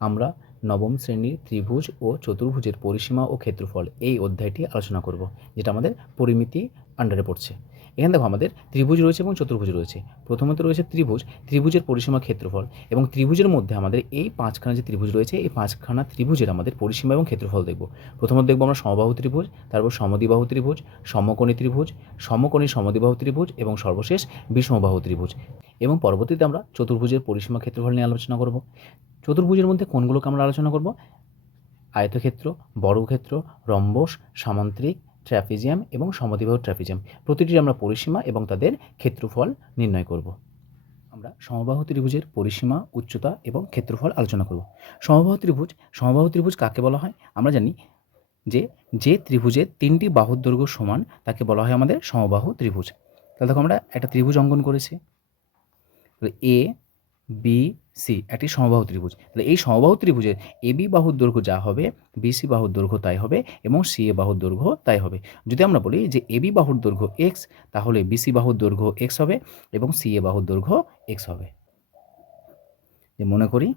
আমরা নবম শ্রেণির ত্রিভুজ ও চতুর্ভুজের পরিসীমা ও ক্ষেত্রফল এই অধ্যায়টি আলোচনা করব, যেটা আমাদের পরিমিতি আন্ডারে পড়ছে। এখানে দেখো আমাদের ত্রিভুজ রয়েছে এবং চতুর্ভুজ রয়েছে। প্রথমত রয়েছে ত্রিভুজ, ত্রিভুজের পরিসীমা ক্ষেত্রফল এবং ত্রিভুজের মধ্যে আমাদের এই পাঁচখানা যে ত্রিভুজ রয়েছে, এই পাঁচখানা ত্রিভুজের আমাদের পরিসীমা এবং ক্ষেত্রফল দেখব। প্রথমত দেখব আমরা সমবাহু ত্রিভুজ, তারপর সমদ্বিবাহু ত্রিভুজ, সমকোণী ত্রিভুজ, সমকোণী সমদ্বিবাহু ত্রিভুজ এবং সর্বশেষ বিষমবাহু ত্রিভুজ। এবং পরবর্তীতে আমরা চতুর্ভুজের পরিসীমা ক্ষেত্রফল নিয়ে আলোচনা করব। চতুর্ভুজের মধ্যে কোনগুলোকে আমরা আলোচনা করব? আয়তক্ষেত্র, বর্গক্ষেত্র, রম্বস, সামান্তরিক ট্র্যাপিজিয়াম এবং সমদ্বিবাহু ট্র্যাপিজিয়াম। প্রতিটির আমরা পরিসীমা এবং তাদের ক্ষেত্রফল নির্ণয় করব। আমরা সমবাহু ত্রিভুজের পরিসীমা, উচ্চতা এবং ক্ষেত্রফল আলোচনা করব। সমবাহু ত্রিভুজ সমবাহু ত্রিভুজ কাকে বলা হয়? আমরা জানি যে যে ত্রিভুজের তিনটি বাহুর দৈর্ঘ্য সমান, তাকে বলা হয় আমাদের সমবাহু ত্রিভুজ। তাহলে দেখো আমরা একটা ত্রিভুজ অঙ্কন করেছি। এ বি সি একটি সমবাহু ত্রিভুজ। তাহলে এই সমবাহু ত্রিভুজের এ বি বাহুর দৈর্ঘ্য যা হবে বিসি বাহুর দৈর্ঘ্য তাই হবে এবং সি এ বাহুর দৈর্ঘ্য তাই হবে। যদি আমরা বলি যে এ বি বাহুর দৈর্ঘ্য এক্স তাহলে বিসি বাহুর দৈর্ঘ্য এক্স হবে এবং সি এ বাহুর দৈর্ঘ্য এক্স হবে। যে মনে করি,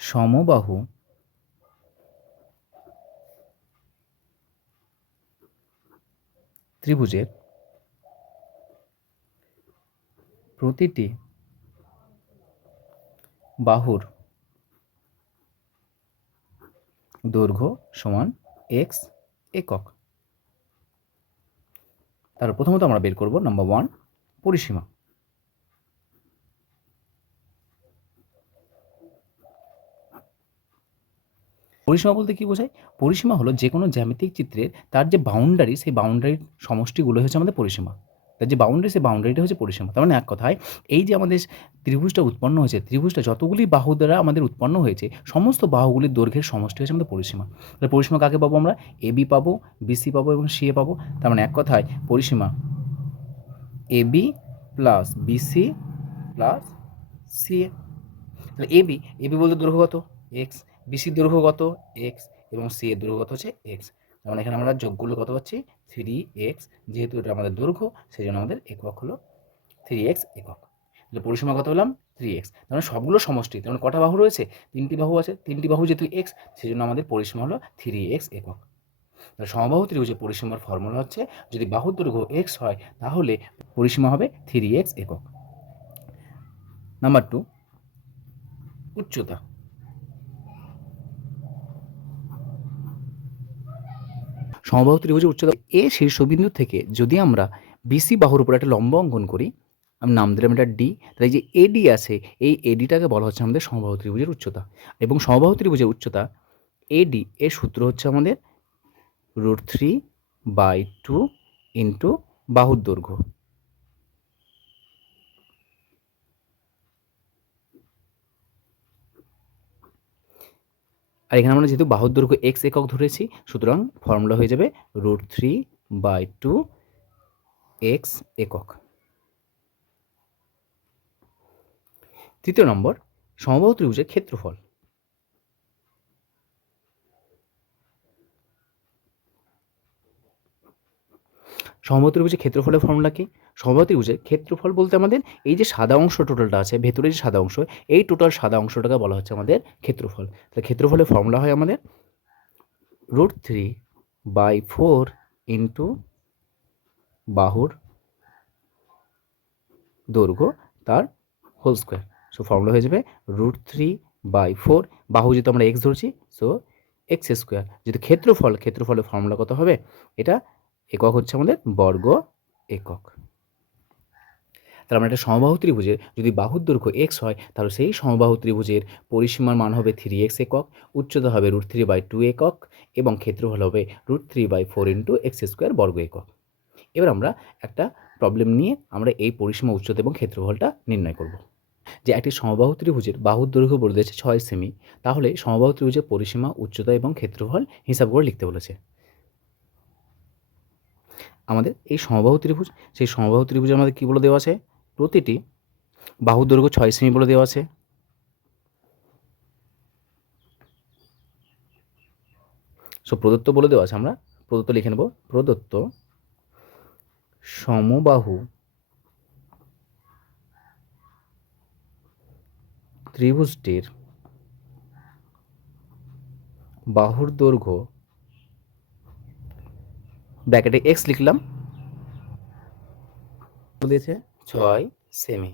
সমবাহু ত্রিভুজের প্রতিটি বাহুর দৈর্ঘ্য সমান এক্স একক। তাহলে প্রথমত আমরা বের করব নাম্বার ওয়ান পরিসীমা। পরিসীমা বলতে কি বোঝায়? পরিসীমা হলো যে কোনো জ্যামিতিক চিত্রের তার যে বাউন্ডারি সেই বাউন্ডারির সমষ্টিগুলো হচ্ছে আমাদের পরিসীমা। তার যে বাউন্ডারি সেই বাউন্ডারিটা হচ্ছে পরিসীমা। তার মানে এক কথায়, এই যে আমাদের ত্রিভুজটা উৎপন্ন হয়েছে, ত্রিভুজটা যতগুলি বাহু দ্বারা আমাদের উৎপন্ন হয়েছে, সমস্ত বাহুগুলির দৈর্ঘ্যের সমষ্টি হচ্ছে আমাদের পরিসীমা। তাহলে পরিসীমা কাকে পাবো আমরা? এ বি পাবো বিসি পাবো এবং সি এ পাবো। তার মানে এক কথায়, পরিসীমা A B plus BC plus C A তাহলে এ বি এ বি বলতে দৈর্ঘ্য কত? এক্স বিসির দৈর্ঘ্য কত? এক্স এবং সি এর দৈর্ঘ্য কত হচ্ছে? এক্স তার মানে এখানে আমরা যোগগুলো কত পাচ্ছি? থ্রি এক্স যেহেতু এটা আমাদের দৈর্ঘ্য সেই জন্য আমাদের একক হলো থ্রি এক্স একক। তাহলে পরিসীমা কত হলাম থ্রি এক্স তার মানে সবগুলো সমষ্টি, তার মানে কটা বাহু রয়েছে? তিনটি বাহু আছে। তিনটি বাহু যেহেতু এক্স সেই জন্য আমাদের পরিসীমা হলো থ্রি এক্স একক। তাহলে সমবাহু ত্রিভুজের পরিসীমার ফর্মুলা হচ্ছে, যদি বাহুর দৈর্ঘ্য এক্স হয়, তাহলে পরিসীমা হবে থ্রি এক্স একক। নাম্বার টু উচ্চতা। সমবাহু ত্রিভুজের উচ্চতা এ শীর্ষবিন্দু থেকে যদি আমরা বিসি বাহুর উপরে একটা লম্ব অঙ্কন করি, আমি নাম দিলাম এটা ডি তাহলে যে এডি আছে, এই এডিটাকে বলা হচ্ছে আমাদের সমবাহু ত্রিভুজের উচ্চতা। এবং সমবাহু ত্রিভুজের উচ্চতা এডি এর সূত্র হচ্ছে আমাদের root three by two into বাহুর দৈর্ঘ্য। আর এখানে আমরা যেহেতু বাহুর দৈর্ঘ্য এক্স একক ধরেছি, সুতরাং ফর্মুলা হয়ে যাবে root three by two x একক। তৃতীয় নম্বর, সমবাহু ত্রিভুজের ক্ষেত্রফল। সমবাহু ক্ষেত্রফলের ফর্মুলা কি? সমবাহু ক্ষেত্রফল বলতে আমাদের এই যে সাদা অংশ টোটালটা আছে, ভেতরে যে সাদা অংশ, এই টোটাল সাদা অংশটাকে বলা হচ্ছে আমাদের ক্ষেত্রফল। তাহলে ক্ষেত্রফলের ফর্মুলা হয় আমাদের root three by four into বাহুর দৈর্ঘ্য তার হোল স্কোয়ার সো ফর্মুলা হয়ে যাবে রুট থ্রি বাই ফোর বাহু যেহেতু আমরা এক্স ধরছি সো এক্স স্কোয়ার যেহেতু ক্ষেত্রফল, ক্ষেত্রফলের ফর্মুলা কত হবে? এটা একক হচ্ছে আমাদের বর্গ একক। তাহলে আমরা একটা সমবাহু ত্রিভুজের যদি বাহুর দৈর্ঘ্য এক্স হয়, তাহলে সেই সমবাহু ত্রিভুজের পরিসীমার মান হবে থ্রি এক্স একক, উচ্চতা হবে রুট থ্রি বাই টু একক, এবং ক্ষেত্রফল হবে root three by four into x square বর্গ একক। এবার আমরা একটা প্রবলেম নিয়ে আমরা এই পরিসীমা, উচ্চতা এবং ক্ষেত্রফলটা নির্ণয় করব। যে একটি সমবাহু ত্রিভুজের বাহুর দৈর্ঘ্য বলে দিয়েছে ছয় সেমি তাহলে সমবাহু ত্রিভুজের পরিসীমা, উচ্চতা এবং ক্ষেত্রফল হিসাব করে লিখতে বলেছে। আমাদের এই সমবাহু ত্রিভুজ, সেই সমবাহু ত্রিভুজে আমাদের কী বলে দেওয়া আছে? প্রতিটি বাহু দৈর্ঘ্য ছয় সেমি বলে দেওয়া আছে। সো প্রদত্ত বলে দেওয়া আছে আমরা। প্রদত্ত লিখে নেব। প্রদত্ত সমবাহু ত্রিভুজটির বাহুর দৈর্ঘ্য ব্র্যাকেটে এক্স লিখলাম। দিয়েছে। ছয় সেমি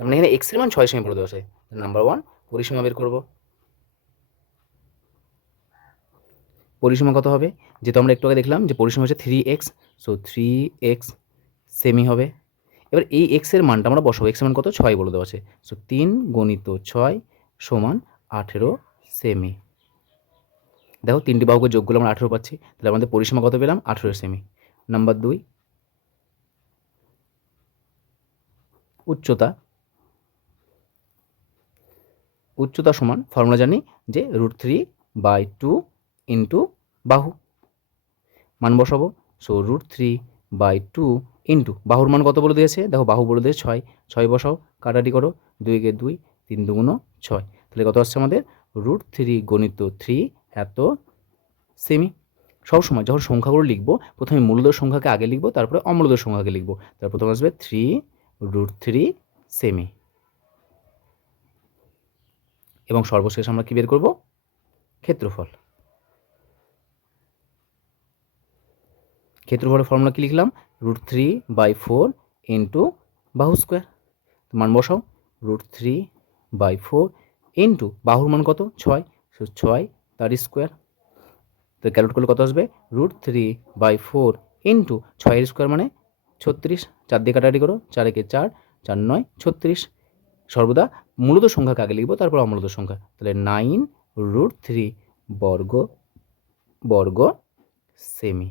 মানে এখানে এক্সের মান ছয় সেমি পড়ে দেওয়া আছে নাম্বার ওয়ান পরিসীমা বের করব। পরিসীমা কত হবে? যেহেতু আমরা একটু আগে দেখলাম যে পরিসীমা হচ্ছে three x so three x semi হবে। এবার এই এক্সের মানটা আমরা বসাবো। এক্সের মান কত? ছয় বলে দেওয়া আছে। সো তিন গণিত ছয় সমান আঠেরো সেমি দেখো তিনটি বাহুকে যোগ করলে আমরা আঠেরো পাচ্ছি, তাহলে আমাদের পরিসীমা কত পেলাম? আঠেরো সেমি নাম্বার দুই, উচ্চতা উচ্চতা সমান ফর্মুলা জানি যে root three by two into বাহু। মান বসাবো so root three by two into বাহুর মান কত বলে দিয়েছে? দেখো বাহু বলে দিয়েছে ছয় ছয় বসাও কাটাটি করো দুই কে দুই, তিন দুগুণ ছয়, তাহলে কত আসছে আমাদের? রুট থ্রি গণিত থ্রি এত সেমি সবসময় যখন সংখ্যাগুলো লিখব, প্রথমে মূলদের সংখ্যাকে আগে লিখব, তারপরে অমূলদের সংখ্যাকে লিখব। তারপর প্রথম আসবে থ্রি রুট থ্রি সেমি এবং সর্বশেষ আমরা কি বের করব? ক্ষেত্রফল। ক্ষেত্রফলের ফর্মুলা কি লিখলাম? Root three by four into বাহু স্কোয়ার মান বসাও। Root three by four into বাহুর মান কত? ছয়। ছয় তার স্কোয়ার। তো ক্যালকুলেট করলে কত আসবে? Root three by four into ছয়ের স্কোয়ার মানে ছত্রিশ। চার দিয়ে কাটাকাটি করো, চার একে চার চার নয়, ছত্রিশ। সর্বদা মূলত সংখ্যাকে আগে লিখব, তারপর অমূলত সংখ্যা। তাহলে নাইন রুট থ্রি বর্গ বর্গ সেমি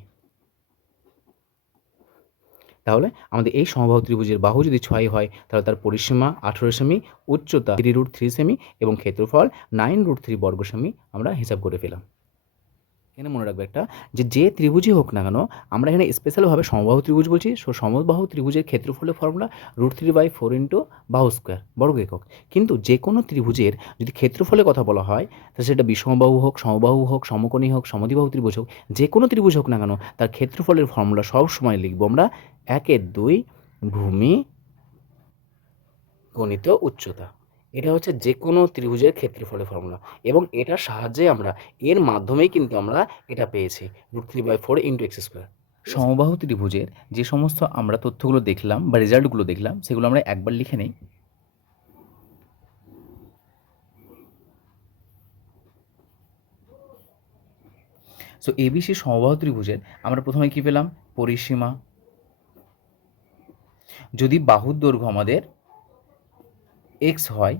তাহলে আমাদের এই সমবাহু ত্রিভুজের বাহু যদি ছয় হয়, তাহলে তার পরিসীমা আঠেরো সেমি উচ্চতা থ্রি রুট থ্রি সেমি এবং ক্ষেত্রফল নাইন রুট থ্রি বর্গ সেমি আমরা হিসাব করে ফেলাম এখানে মনে রাখবে একটা, যে যে ত্রিভুজই হোক না কেন, আমরা এখানে স্পেশালভাবে সমবাহু ত্রিভুজ বলছি সো সমবাহু ত্রিভুজের ক্ষেত্রফলের formula root three by four into বাহু স্কোয়ার বর্গ একক। কিন্তু যে কোনো ত্রিভুজের যদি ক্ষেত্রফলের কথা বলা হয়, তাহলে সেটা বিষমবাহু হোক, সমবাহু হোক, সমকোণী হোক, সমদ্বিবাহু ত্রিভুজ হোক, যে কোনো ত্রিভুজ হোক না কেন, তার ক্ষেত্রফলের ফর্মুলা সব সময় লিখব আমরা একের দুই ভূমি গণিত উচ্চতা। এটা হচ্ছে যে কোনো ত্রিভুজের ক্ষেত্রফলের ফর্মুলা এবং এটার সাহায্যে আমরা, এর মাধ্যমেই কিন্তু আমরা এটা পেয়েছি root three by four into x square সমবাহু ত্রিভুজের যে সমস্ত আমরা তথ্যগুলো দেখলাম বা রেজাল্টগুলো দেখলাম, সেগুলো আমরা একবার লিখে নেই। সো এবিসি সমবাহু ত্রিভুজের আমরা প্রথমে কি পেলাম? পরিসীমা যদি বাহুর দৈর্ঘ্য আমাদের এক্স হয়,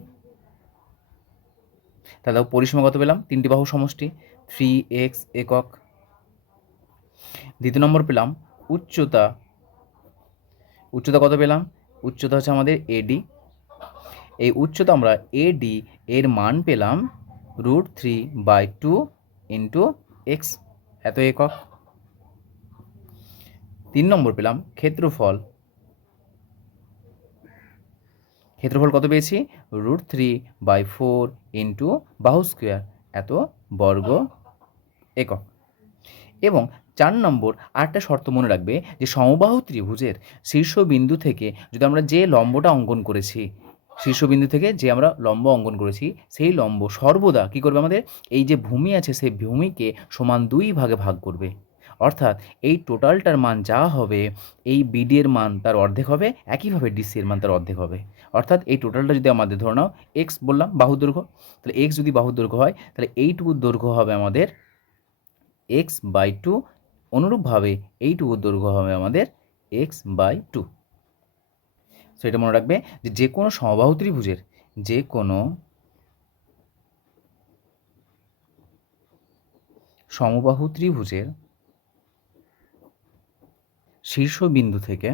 তাহলে পরিসীমা কত পেলাম? তিনটি বাহু সমষ্টি থ্রি এক্স একক। দ্বিতীয় নম্বর পেলাম, উচ্চতা। উচ্চতা কত পেলাম? উচ্চতা হচ্ছে আমাদের এডি এই উচ্চতা আমরা এডি এর মান পেলাম root three by two into x এত একক। তিন নম্বর পেলাম ক্ষেত্রফল। ক্ষেত্রফল কত পেয়েছি? Root three by four into বাহু স্কোয়ার, এত বর্গ একক। এবং চার নম্বর, আরেকটা শর্ত মনে রাখবে যে সমবাহু ত্রিভুজের শীর্ষবিন্দু থেকে যদি আমরা যে লম্বটা অঙ্কন করেছি, শীর্ষবিন্দু থেকে যে আমরা লম্ব অঙ্কন করেছি, সেই লম্ব সর্বদা কী করবে আমাদের? এই যে ভূমি আছে, সেই ভূমিকে সমান দুই ভাগে ভাগ করবে। অর্থাৎ এই টোটালটার মান যা হবে, এই বিডি এর মান তার অর্ধেক হবে, একইভাবে ডিসি এর মান তার অর্ধেক হবে। অর্থাৎ এই টোটালটা যদি আমাদের ধরে নাও এক্স বললাম, বাহু দৈর্ঘ্য, তাহলে এক্স যদি বাহু দৈর্ঘ্য হয়, তাহলে এইটুকুর দৈর্ঘ্য হবে আমাদের এক্স বাই টু অনুরূপভাবে এইটুকুর দৈর্ঘ্য হবে আমাদের এক্স বাই টু সো এটা মনে রাখবে যে যে কোনো সমবাহু ত্রিভুজের যে কোনো সমবাহু ত্রিভুজের শীর্ষবিন্দু থেকে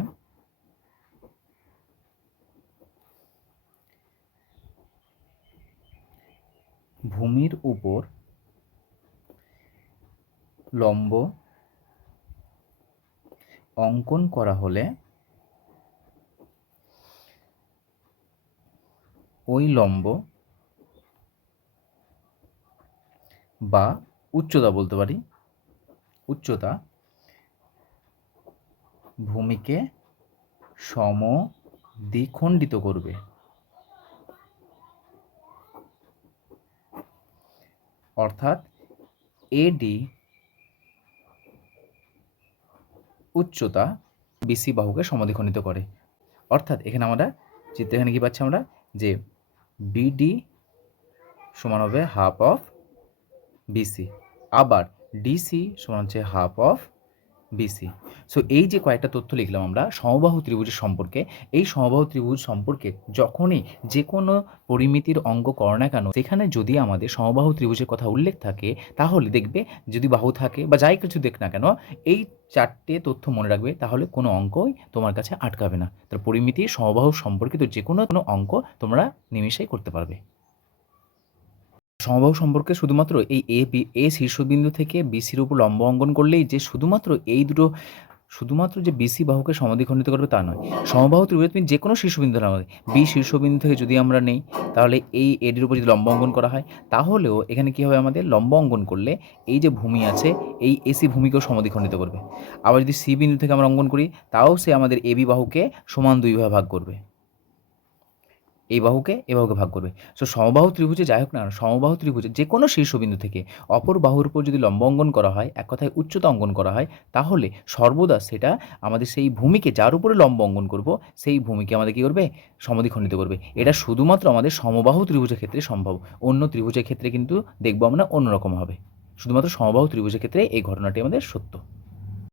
ভূমির উপর লম্ব অঙ্কন করা হলে ওই লম্ব বা উচ্চতা বলতে পারি, উচ্চতা ভূমিকে সম দ্বিখণ্ডিত করবে। অর্থাৎ এডি উচ্চতা বিসি বাহুকে সমাধিখণ্ডিত করে। অর্থাৎ এখানে আমরা চিত্র এখানে কী পাচ্ছি আমরা? যে বিডি সমান হবে হাফ অফ বিসি আবার ডিসি সমান হচ্ছে হাফ অফ বিসি। সো এই যে কয়েকটা তথ্য লিখলাম আমরা, সমবাহু ত্রিভুজের সম্পর্কে, এই সমবাহু ত্রিভুজ সম্পর্কে যখনই যে কোনো পরিমিতির অঙ্গ করো না কেন, সেখানে যদি আমাদের সমবাহু ত্রিভুজের কথা উল্লেখ থাকে, তাহলে দেখবে যদি বাহু থাকে বা যাই কিছু দেখ না কেন, এই চারটে তথ্য মনে রাখবে, তাহলে কোনো অঙ্কই তোমার কাছে আটকাবে না। তার পরিমিতি, সমবাহু সম্পর্কিত যে কোনো কোনো অঙ্ক তোমরা নিমিষেই করতে পারবে। সমবাহু সম্পর্কে শুধুমাত্র এই এ বি এ শীর্ষবিন্দু থেকে বিসির উপর লম্ব অঙ্কন করলেই যে শুধুমাত্র এই দুটো, শুধুমাত্র যে বিসি বাহুকে সমাধিখণ্ডিত করবে তা নয়। সমবাহু ত্রিভুজে তুমি যে কোনো শীর্ষবিন্দু নাও। বি শীর্ষবিন্দু থেকে যদি আমরা নেই, তাহলে এই এডির উপর যদি লম্ব অঙ্কন করা হয়, তাহলেও এখানে কী হবে আমাদের? লম্ব অঙ্কন করলে এই যে ভূমি আছে, এই এসি ভূমিকেও সমাধিখণ্ডিত করবে। আবার যদি সি বিন্দু থেকে আমরা অঙ্কন করি, তাও সে আমাদের এবি বাহুকে সমান দুই ভাগে ভাগ করবে। এই বাহুকে এ বাহুকে ভাগ করবে। সো সমবাহু ত্রিভুজে যাই হোক না সমবাহু ত্রিভুজে যে কোনো শীর্ষবিন্দু থেকে অপর বাহুর উপর যদি লম্ব অঙ্কন করা হয়, এক কথায় উচ্চতা অঙ্কন করা হয়, তাহলে সর্বদা সেটা আমাদের সেই ভূমিকে যার উপরে লম্ব অঙ্কন করব, সেই ভূমিকে আমাদের কী করবে? সমাধিখণ্ডিত করবে। এটা শুধুমাত্র আমাদের সমবাহু ত্রিভুজের ক্ষেত্রে সম্ভব। অন্য ত্রিভুজের ক্ষেত্রে কিন্তু দেখব আমরা অন্যরকম হবে। শুধুমাত্র সমবাহু ত্রিভুজের ক্ষেত্রে এই ঘটনাটি আমাদের সত্য।